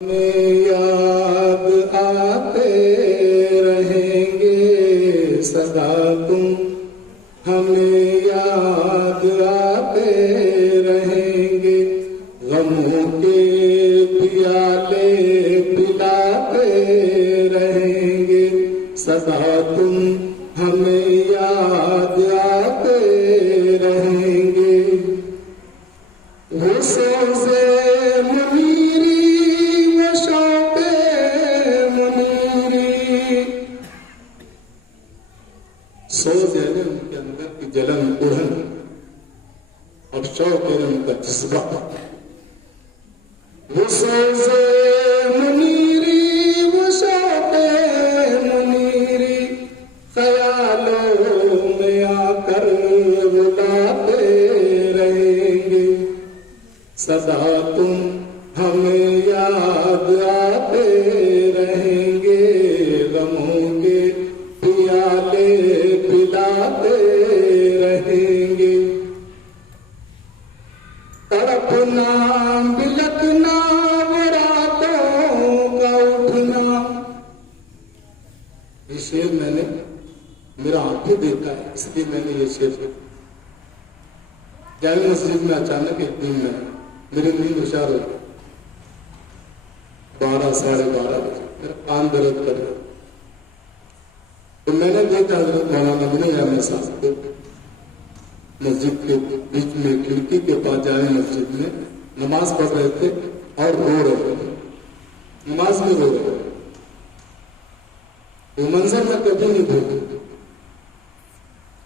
हमें याद आते रहेंगे सदा तुम, हमें याद आते रहेंगे, गमों के पियाले पिलाते रहेंगे सदा तुम, हमें याद आते रहेंगे। वो सोज़े सोच है उनके अंदर की जलन उड़न और शौक है उनका जज्बा। वो सोज़े मुनीरी वो शौक मुनीरी, ख्यालों में आकर रुलाते रहेंगे सदा तुम, हमें याद आते रहेंगे, गमों के पियाले पिलाते रहेंगे। तड़पना बिलखना रातों का उठना, ये शेर मैंने मेरा आंखों देखा है, इसलिए मैंने ये शेर जामे मस्जिद में अचानक एक दिन में मेरी नींद हुशार हो गई, 12 साढ़े 12 बजे मेरा कान दर्द कर रहा, तो मैंने देखा हजरत मौलाना मुनीर अहमद साहब को मस्जिद के बीच में खिड़की के पास जाए मस्जिद में नमाज पढ़ रहे थे और रो रहे थे, नमाज में रो रहे थे। वो मंजर मैं कभी नहीं भूलूं।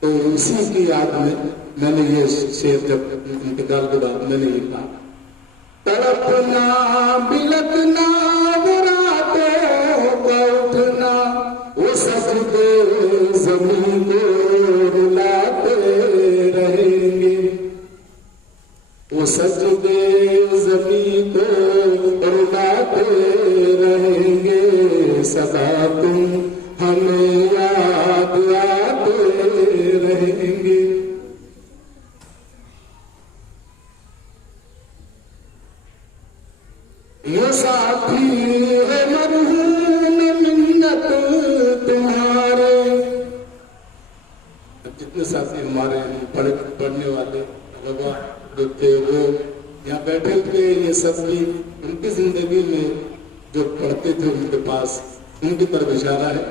तो उसी की याद में मैंने ये शेर जब इंतकाल के बाद मैंने ये कहा, तड़पना बिलखना रातों का उठना, वो सजदे ज़मीन को रुलाते रहेंगे, वो सजदे ज़मीन को रुलाते रहेंगे सदा तुम, हमें याद आते रहेंगे। ये साथी है मरहूम मिन्नत तुम्हारे, जितने साथी हमारे पढ़ने वाले बाबा जो थे वो यहाँ बैठे थे, ये सब भी उनकी जिंदगी में जो पढ़ते थे उनके पास उनकी तरफ इशारा है।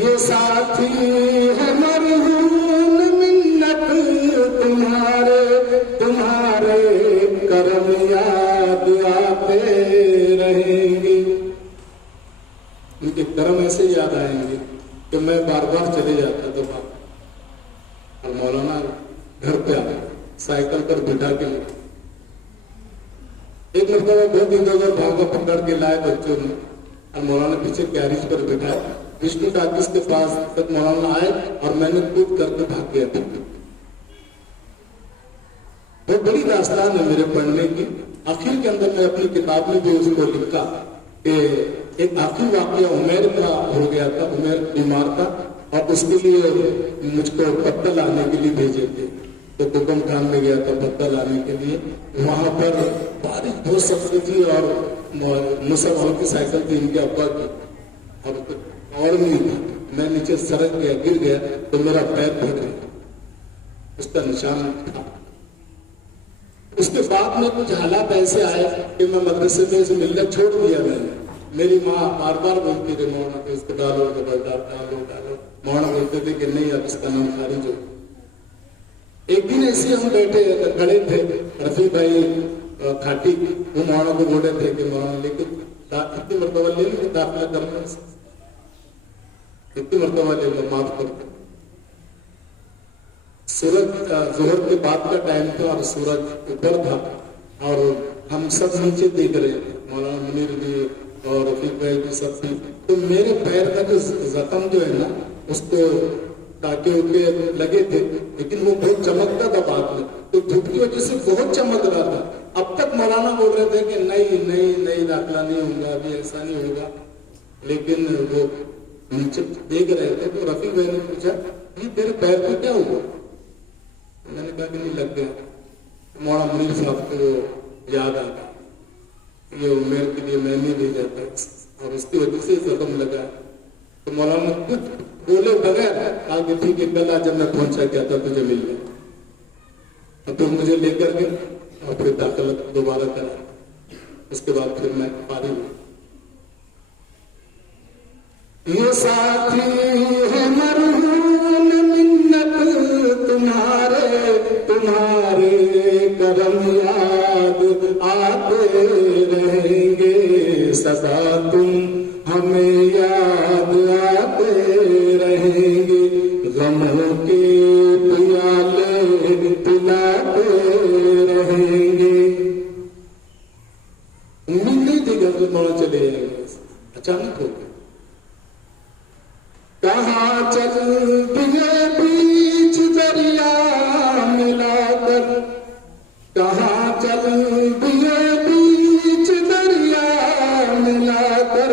ये साथी है मरहूम मिन्नत तुम्हारे, तुम्हारे करम याद आते रहेंगे। उनके कर्म ऐसे याद आएंगे कि मैं बार बार चले जाता था बाहर, और मौलाना घर पे आए साइकिल पर बिठा के ले, एक मरतबा बहुत इधर भागा पकड़ के लाए बच्चों ने, और मौलाना पीछे कैरिज पर बिठाया, विष्णु टाकिस के पास तक मौलाना आए और मैंने कूद करके भाग गया था। बहुत बड़ी दास्तान है मेरे पढ़ने की। आखिर के अंदर मैं अपनी किताब में भी उसको लिखा कि एक आखिरी वाकया उमैर का हो गया था। उमैर बीमार था और उसके लिए मुझको पत्ता लाने के लिए भेजे थे, तो दुकम खान में गया था पत्ता लाने के लिए। वहां पर बारिश बहुत सख्त थी और मुसलमान की साइकिल थी इनके अब्बा की, और नहीं था, मैं नीचे सड़क गया, गिर गया तो मेरा पैर फट गया, उसका निशान था। उसके बाद में कुछ हालात ऐसे आए कि मैं मदरसे में से मिलना छोड़ दिया मैंने। मेरी माँ बार बार बोलती थी मौना को इसको डालो डालो, मौना बोलते थे कि नहीं अब इसका नाम खारिज हो। एक दिन ऐसे हम बैठे खड़े थे, रफी भाई खाटी वो मौना को बोल रहे थे कि मौना लेकिन इतनी मरतबा ले लो दाखिला करने से, इतनी मरतबा ले लो माफ कर दो। सूरज जोहर के बाद का टाइम था और सूरज ऊपर था और हम सब नीचे देख रहे थे, मौलाना मुनीर भी और रफीक भाई भी सब थी। तो मेरे पैर का जो जख्म जो है ना उसको टाके उके लगे थे, लेकिन वो बहुत चमकता था बाद में, तो धूप की वजह से बहुत चमक रहा था। अब तक मौलाना बोल रहे थे कि नहीं दाखिला नहीं होगा, अभी ऐसा नहीं होगा, लेकिन वो नीचे देख रहे थे। तो रफीक भाई ने पूछा ये तेरे पैर को क्या हुआ? मैंने कहा कि नहीं लग गया। मौलाना मुनीर साहब को याद आ गया, ये उमेर के लिए मैं नहीं ले जाता, और उसकी वजह से जख्म लगा। तो मौलाना कुछ बोले बगैर आगे ठीक है, कल जब मैं पहुंचा गया था तुझे मिल गया। अब तो मुझे लेकर गए और फिर दाखिला दोबारा करा, उसके बाद फिर मैं पारी हुई। ये साथी है मरहूम मिन्नत तुम्हारे, तुम्हारे करम याद आते रहेंगे सदा, तुम हमें याद आते रहेंगे, गमों के पियाले पिलाते रहेंगे। उम्मीद नहीं थी कि हम चले जाएंगे, अचानक हो गया। कहाँ चल दिए बीच दरिया मिलाकर, कहाँ चल दिए बीच दरिया मिलाकर,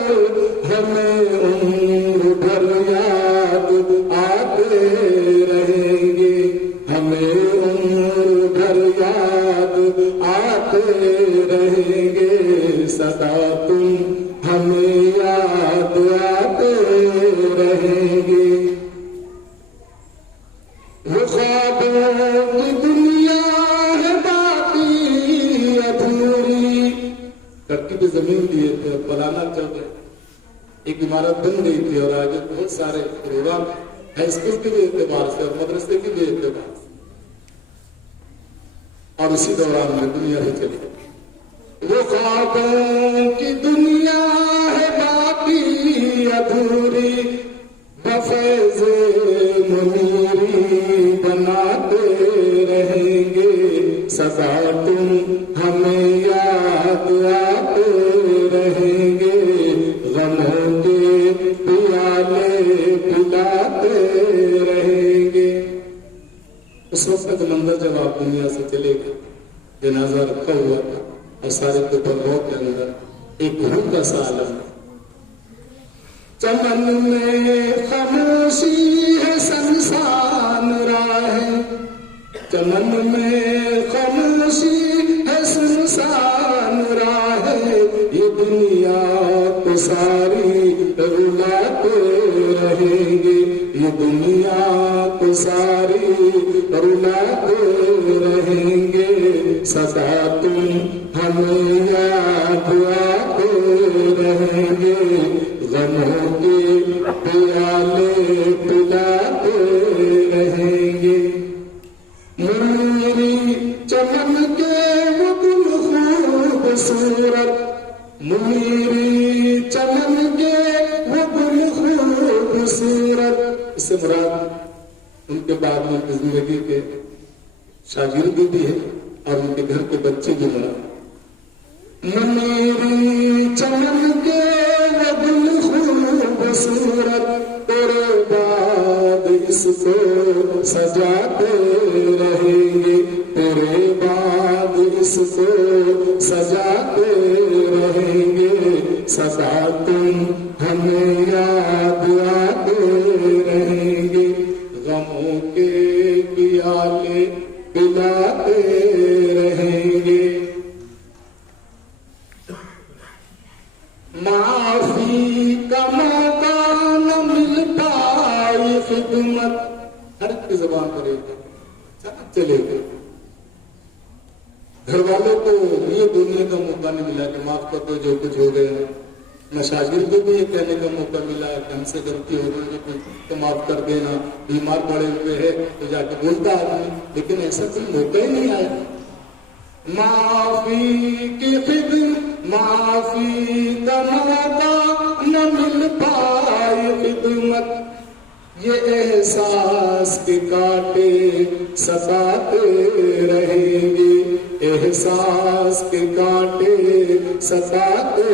हमें उम्र भर याद आते रहेंगे, हमें उम्र भर याद आते रहेंगे सदा, तुम हमें याद आते रहेंगे। वो ख्वाबों की दुनिया है बाकी अधूरी, धरती पे जमीन दिए थे, बनाना चल रहे, एक इमारत बन गई थी और आगे बहुत सारे प्रोग्राम हाई स्कूल के भी एतबार से और मदरसे के भी एतबार से, और उसी दौरान में दुनिया ही चली। वो ख्वाबों की दुनिया है बाकी अधूरी, बफैज़े मुनीरी बनाते रहेंगे सदा, तुम हमें याद आते रहेंगे, गमों के पियाले पिलाते रहेंगे। उस वक्त मंदिर जब आप दुनिया से चले गए, जनाजा रखा हुआ था और सारे दोपहरों के अंदर एक घूम का सा आलम, चमन में खामोशी है सुनसान राहें, चमन में खामोशी है सुनसान राहें, ये दुनिया को सारी रुलाते रहेंगे, ये दुनिया को सारी रुलाते रहेंगे सदा, तुम हमें याद आते रहेंगे, गमों के पियाले पिलाते रहेंगे। मुनीरी चमन के वो गुल खूबसूरत, मुनीरी चमन के वो गुल खूबसूरत, इससे मुराद उनके बाद में जिंदगी के शागिर्द भी है और उनके घर के बच्चे भी बना। मुनीरी चमन के वो गुल खूबसूरत, तेरे बाद इसको सजाते रहेंगे, तेरे बाद इसको सजाते रहेंगे सदा, तुम हमें याद आते रहेंगे, गमों के पियाले पिलाते रहेंगे। माफी का मौका न मिल पाई खिदमत, हर की जबान पर एक चले गए। घर वालों को ये बोलने का मौका नहीं मिला कि माफ कर दो जो कुछ हो गया, मशागिर को भी ये कहने का मौका मिला कि हमसे गलती हो गई तो माफ कर देना, बीमार पड़े हुए है तो जाके बोलता आदमी, लेकिन ऐसा कोई मौका ही नहीं आया। माफी की खिदमत, माफी का मौका न मिल पाई खिदमत, ये एहसास के कांटे सताते रहेंगे, एहसास के कांटे सताते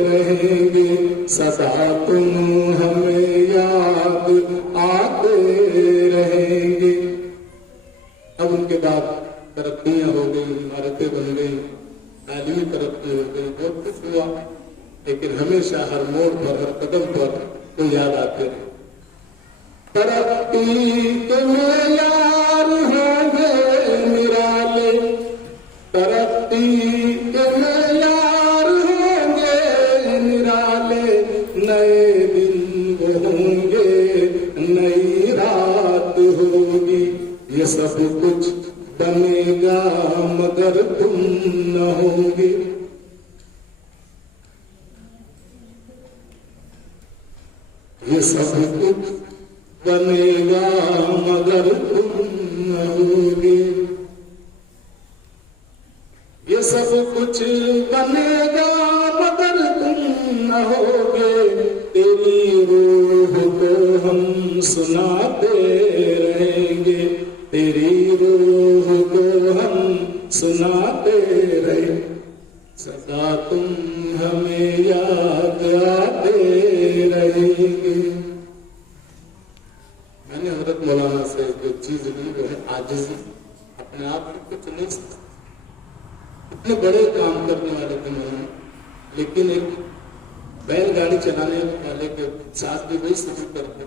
रहेंगे सदा, तुम हमें याद आते रहेंगे। अब उनके बाद तरक्कियां हो गई, इमारतें बन गई, तालीमी तरक्की हो गई, बहुत कुछ हुआ, लेकिन हमेशा हर मोड़ पर हर कदम पर तो याद आते रहे। तरक्की के मेयार होंगे निराले, तरक्की के मेयार नए दिन वो होंगे, नई रात होगी। ये सब कुछ बनेगा मगर तुम न होगे। ये सब कुछ बनेगा मगर तुम न होगे। ये सब कुछ बनेगा मगर तुम न होगे। तेरी रूह को हम सुनाते रहेंगे, तेरी रूह को हम सुनाते रहे। सदा तुम हमें याद आते रहेंगे। मैंने हजरत मौलाना से जो चीज ली वो है आजिज़ी। अपने आप को कुछ नहीं समझते, इतने बड़े काम करने वाले थे मौलाना, लेकिन एक बैलगाड़ी चलाने वाले के साथ भी वही सफर करते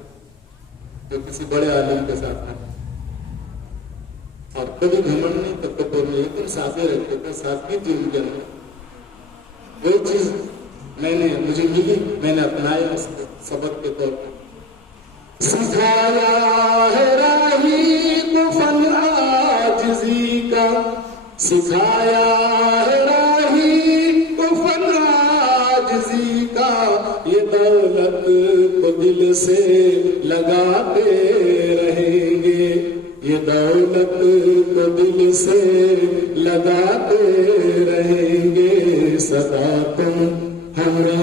जो किसी बड़े आदमी के साथ है। और कभी घमंड नहीं, तकब्बुर नहीं, एकदम सादे रहते थे, सादगी थी उनके अंदर। वही चीज मुझे मिली, मैंने अपनाया उसको सबक के तौर पर। सिखाया है राही को फन आजिज़ी का, सिखाया है राही को फन आजिज़ी का। ये दौलत को दिल से लगाते रहेंगे, ये दौलत को दिल से लगाते रहेंगे। सदा तुम हमें